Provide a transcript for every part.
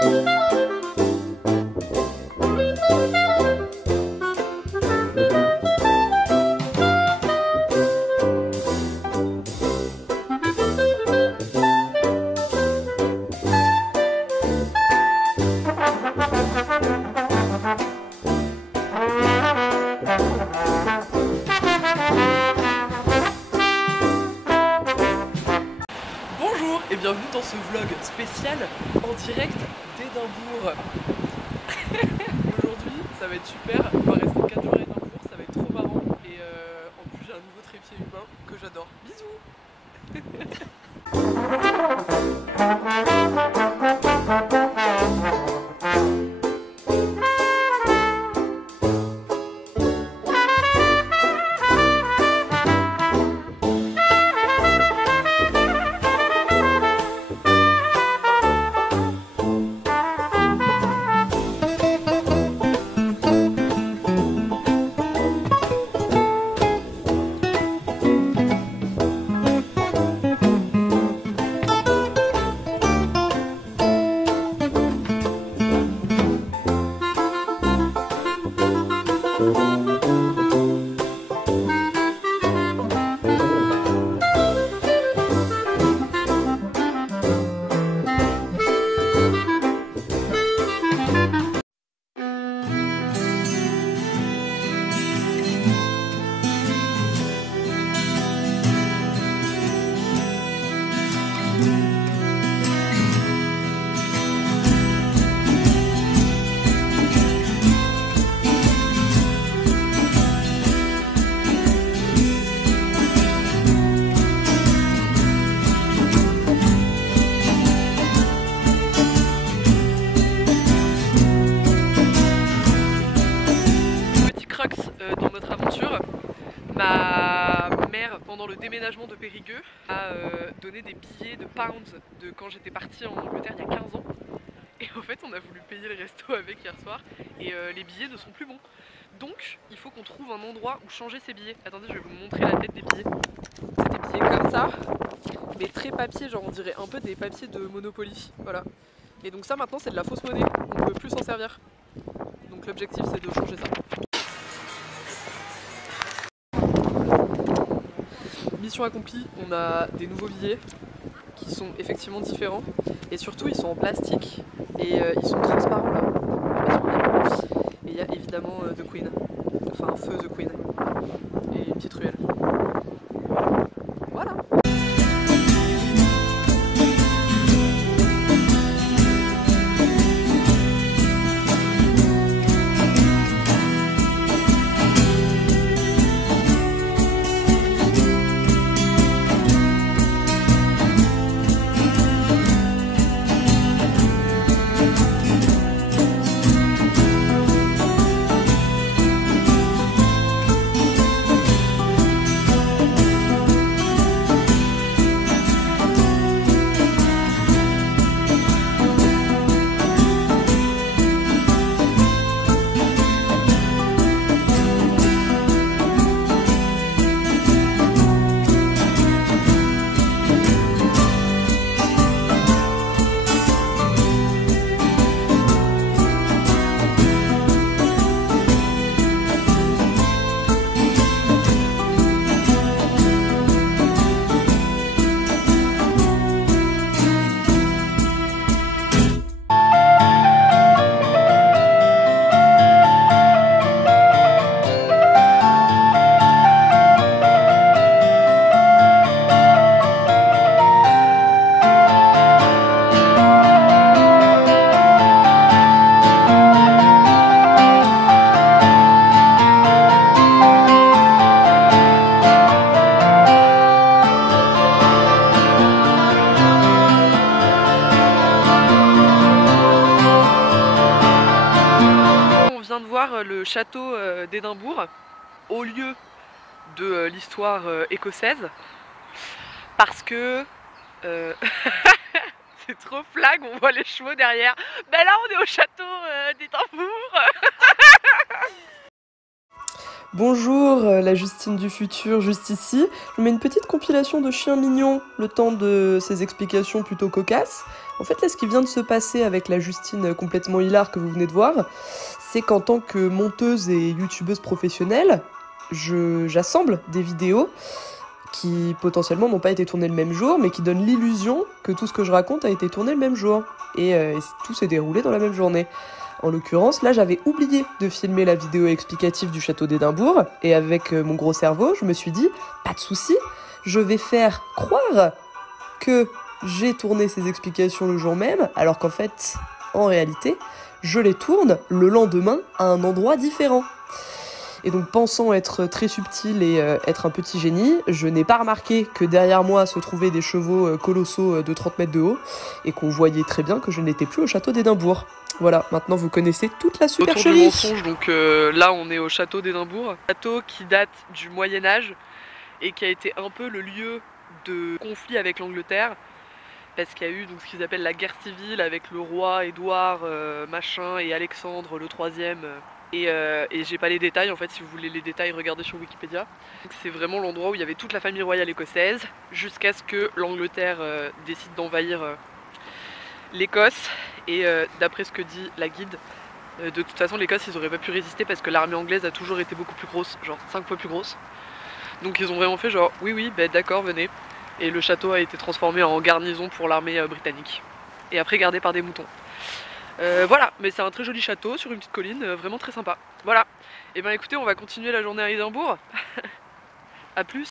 Et bienvenue dans ce vlog spécial en direct d'Édimbourg. Aujourd'hui ça va être super, on va rester 4 jours à Édimbourg, ça va être trop marrant. Et en plus j'ai un nouveau trépied humain que j'adore. Bisous. Dans notre aventure, ma mère pendant le déménagement de Périgueux a donné des billets de pounds de quand j'étais partie en Angleterre il y a 15 ans et en fait on a voulu payer le resto avec hier soir et les billets ne sont plus bons, donc il faut qu'on trouve un endroit où changer ces billets. Attendez, je vais vous montrer la tête des billets. C'est des billets comme ça mais très papier, genre on dirait un peu des papiers de Monopoly, voilà. Et donc ça maintenant c'est de la fausse monnaie, on peut plus s'en servir, donc l'objectif c'est de changer ça. Mission accomplie, on a des nouveaux billets qui sont effectivement différents et surtout ils sont en plastique et ils sont transparents là. Et il y a évidemment The Queen, enfin un feu The Queen et une petite ruelle. Voilà. Le château d'Édimbourg au lieu de l'histoire écossaise parce que c'est trop flag, on voit les chevaux derrière. Ben là on est au château d'Édimbourg. Bonjour, la Justine du futur, juste ici. Je mets une petite compilation de chiens mignons, le temps de ces explications plutôt cocasses. En fait, là, ce qui vient de se passer avec la Justine complètement hilar que vous venez de voir, c'est qu'en tant que monteuse et youtubeuse professionnelle, j'assemble des vidéos qui potentiellement n'ont pas été tournées le même jour, mais qui donnent l'illusion que tout ce que je raconte a été tourné le même jour. Et tout s'est déroulé dans la même journée. En l'occurrence, là, j'avais oublié de filmer la vidéo explicative du château d'Édimbourg, et avec mon gros cerveau, je me suis dit, pas de souci, je vais faire croire que j'ai tourné ces explications le jour même, alors qu'en fait, en réalité, je les tourne le lendemain à un endroit différent. Et donc, pensant être très subtil et être un petit génie, je n'ai pas remarqué que derrière moi se trouvaient des chevaux colossaux de 30 mètres de haut, et qu'on voyait très bien que je n'étais plus au château d'Édimbourg. Voilà, maintenant vous connaissez toute la supercherie. Autour du mensonge, donc là on est au château d'Édimbourg. Château qui date du Moyen-Âge et qui a été un peu le lieu de conflit avec l'Angleterre. Parce qu'il y a eu donc, ce qu'ils appellent la guerre civile avec le roi Édouard machin et Alexandre le troisième. Et j'ai pas les détails en fait, si vous voulez les détails regardez sur Wikipédia. C'est vraiment l'endroit où il y avait toute la famille royale écossaise jusqu'à ce que l'Angleterre décide d'envahir l'Écosse. Et d'après ce que dit la guide, de toute façon l'Écosse ils auraient pas pu résister parce que l'armée anglaise a toujours été beaucoup plus grosse, genre 5 fois plus grosse. Donc ils ont vraiment fait genre oui bah, d'accord venez. Et le château a été transformé en garnison pour l'armée britannique. Et après gardé par des moutons. Voilà, mais c'est un très joli château sur une petite colline, vraiment très sympa. Voilà, et ben écoutez on va continuer la journée à Édimbourg. A plus.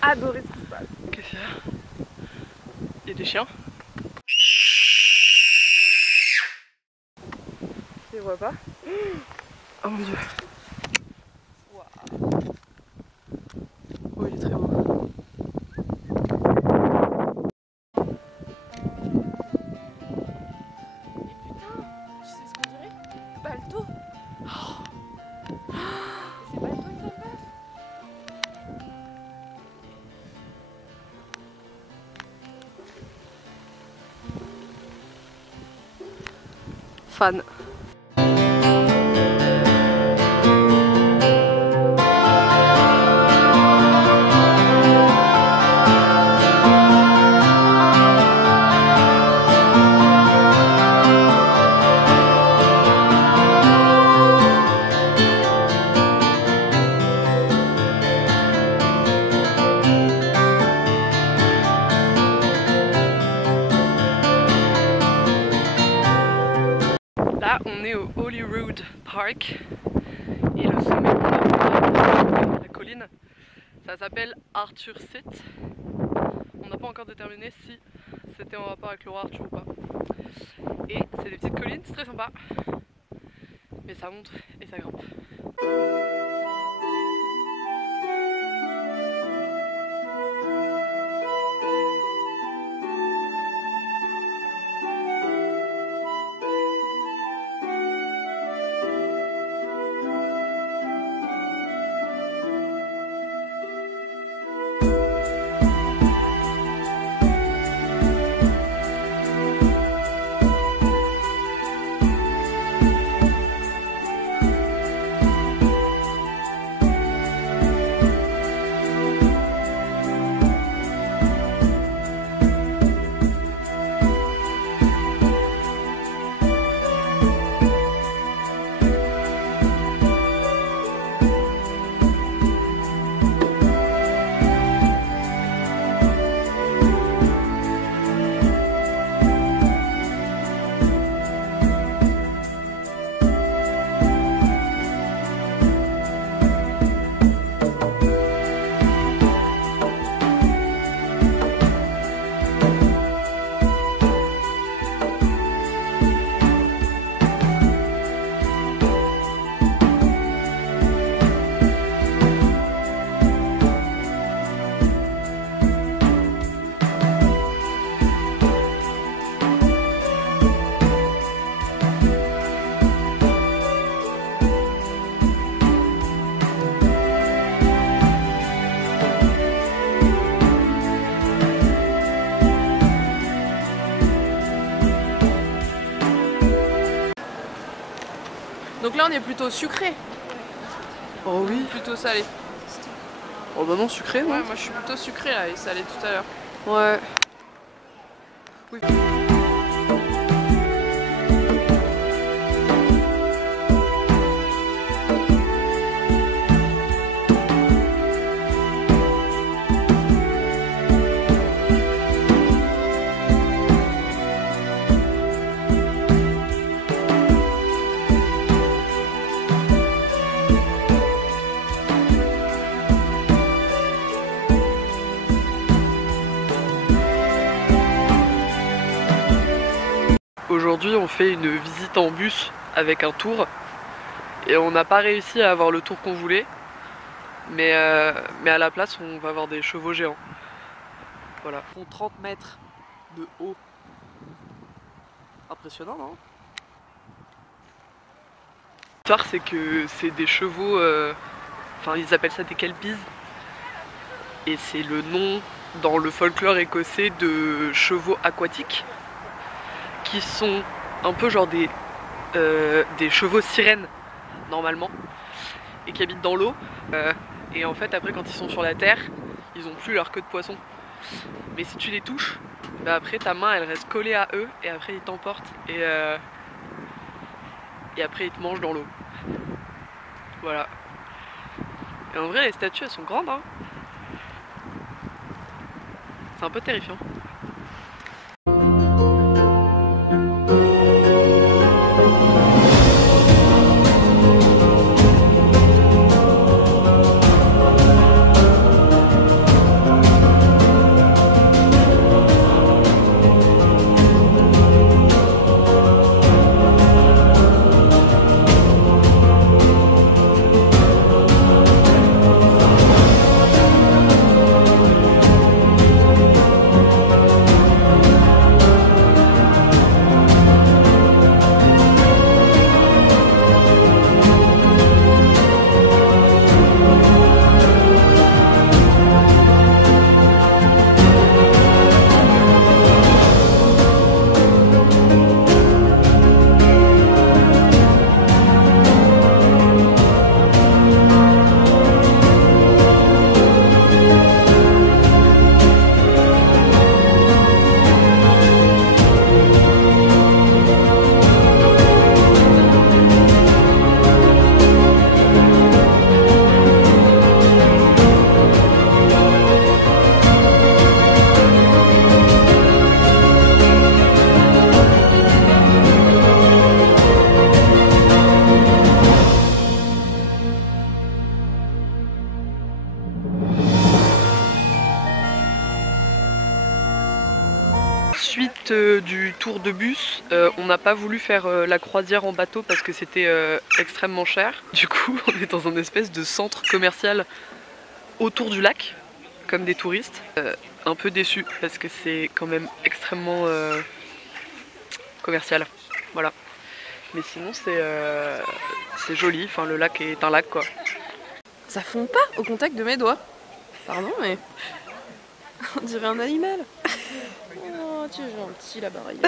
Adorer ce qui se passe. Qu'est-ce qu'il y a? Il y a des chiens. Je les vois pas. Oh mon dieu. Wow. Oh il est très beau. Et putain, tu sais ce qu'on dirait? Balto. Oh. C'est Balto qui s'en passe. Fan. Là, on est au Holyrood Park et le sommet de la colline, ça s'appelle Arthur Seat. On n'a pas encore déterminé si c'était en rapport avec le roi Arthur ou pas. Et c'est des petites collines, c'est très sympa. Mais ça monte et ça grimpe. Donc là on est plutôt sucré. Oh oui. Plutôt salé. Oh bah non, sucré, non? Ouais, moi je suis plutôt sucré là et salé tout à l'heure. Ouais. Oui. Aujourd'hui, on fait une visite en bus avec un tour et on n'a pas réussi à avoir le tour qu'on voulait, mais à la place, on va avoir des chevaux géants. Voilà. Ils font 30 mètres de haut. Impressionnant, non? L'histoire, c'est que c'est des chevaux, enfin ils appellent ça des kelpies, et c'est le nom dans le folklore écossais de chevaux aquatiques, qui sont un peu genre des chevaux sirènes normalement et qui habitent dans l'eau et en fait après quand ils sont sur la terre ils ont plus leur queue de poisson, mais si tu les touches bah après ta main elle reste collée à eux et après ils t'emportent et après ils te mangent dans l'eau. Voilà. Et en vrai les statues elles sont grandes hein. C'est un peu terrifiant. Suite du tour de bus, on n'a pas voulu faire la croisière en bateau parce que c'était extrêmement cher. Du coup, on est dans un espèce de centre commercial autour du lac, comme des touristes. Un peu déçu parce que c'est quand même extrêmement commercial. Voilà. Mais sinon, c'est joli. Enfin, le lac est un lac, quoi. Ça fond pas au contact de mes doigts. Pardon, mais on dirait un animal. Oh, tu es gentil la barrière.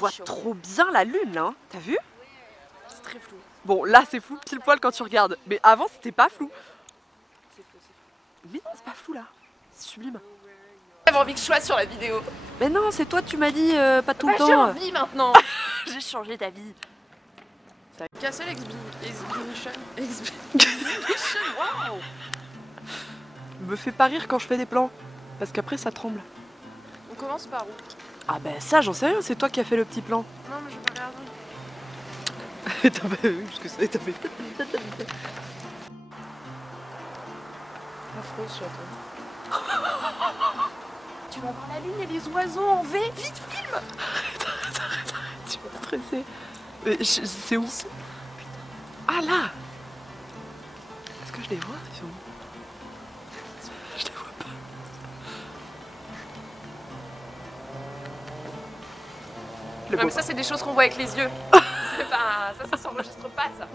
voit chaud. trop bien la lune là, hein. T'as vu? C'est très flou. Bon, là c'est flou pile poil quand tu regardes, mais avant c'était pas flou. C'est flou, c'est flou. Mais non, c'est pas flou là, c'est sublime. J'avais envie que je sois sur la vidéo. Mais non, c'est toi, tu m'as dit pas tout le J'ai temps. envie maintenant. J'ai changé ta vie. Casser l'exhibition. Waouh. Me fais pas rire quand je fais des plans, parce qu'après ça tremble. On commence par où? Ah bah ça j'en sais rien, c'est toi qui as fait le petit plan. Non mais je vais pas regarder. T'as pas vu ce que ça t'a fait. Affreux ce château. Tu vas voir la lune et les oiseaux en V. Vite, filme. Arrête, tu vas stresser. Mais c'est où? Ah là! Est-ce que je les vois? Ils sont où? Je les vois pas. Le Ouais, beau. mais ça c'est des choses qu'on voit avec les yeux. C'est pas... Ça s'enregistre pas ça.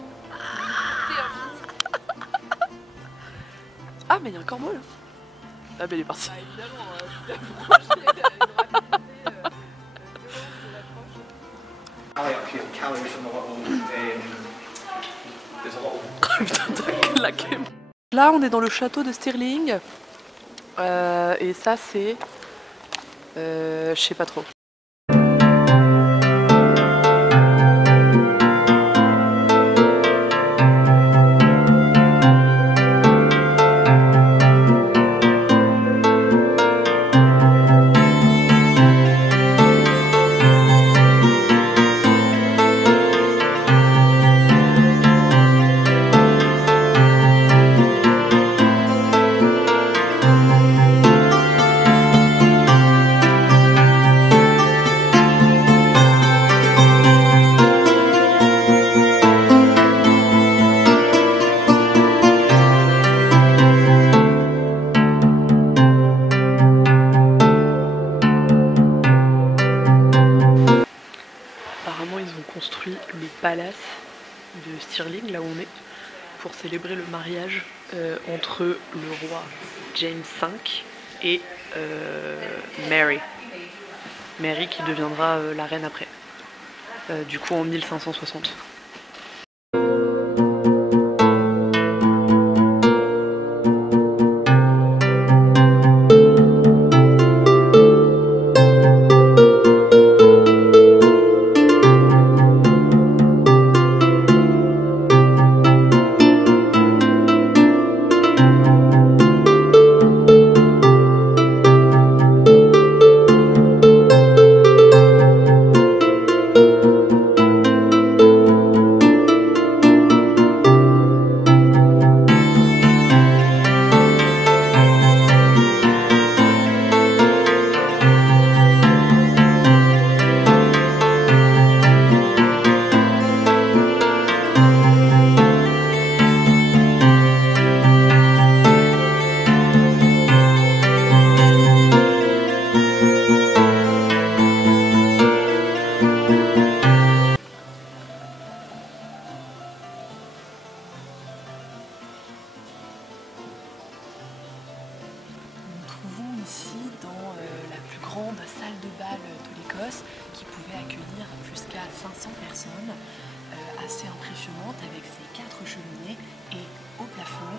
T'es infini. Ah mais il y a un corbeau là. Ah mais il est parti. Bah évidemment, je l'ai calories from a lot of there's a lot of Là on est dans le château de Stirling. Et ça c'est... je sais pas trop. Apparemment ils ont construit le palace de Stirling, là où on est, pour célébrer le mariage entre le roi James V et Mary. Mary qui deviendra la reine après, du coup en 1560. Salle de bal de l'Écosse qui pouvait accueillir jusqu'à 500 personnes, assez impressionnante avec ses 4 cheminées et au plafond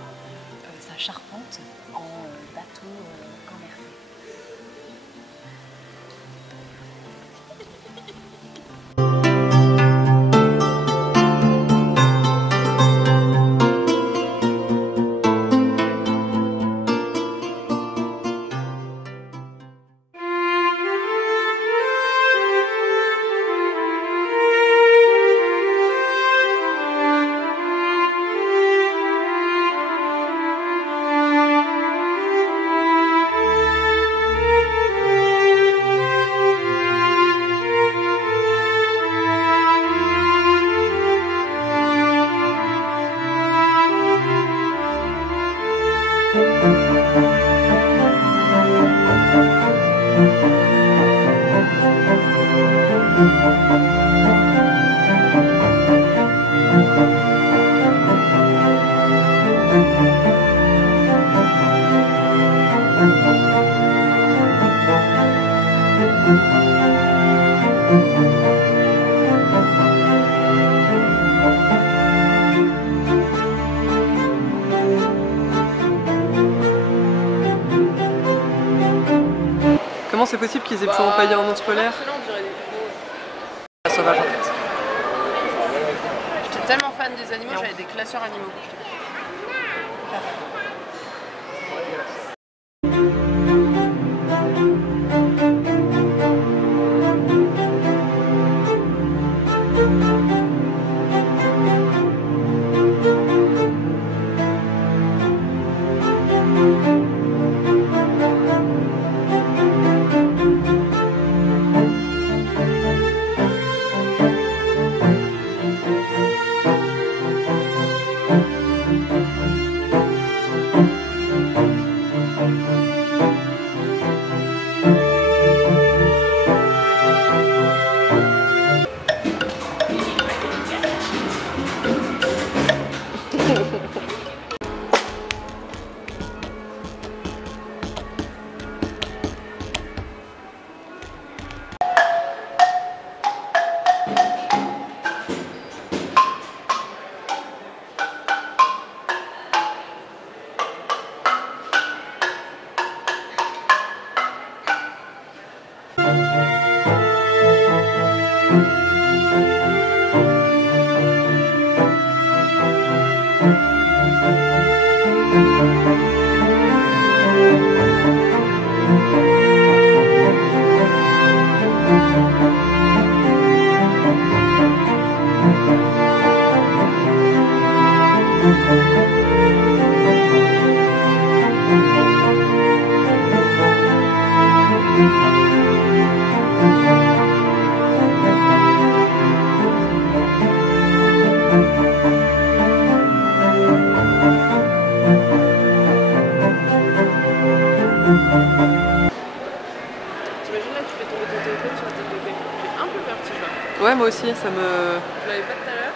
sa charpente en bateau renversé. Comment c'est possible qu'ils aient pu empailler un ours polaire? Ceux-là, on dirait des faux. Ah, sauvage en fait. J'étais tellement fan des animaux, j'avais des classeurs animaux. T'imagines là, tu fais tomber ton téléphone sur la tête de quelqu'un. J'ai un peu vertige là. Ouais, moi aussi, ça me... Je l'avais pas tout à l'heure.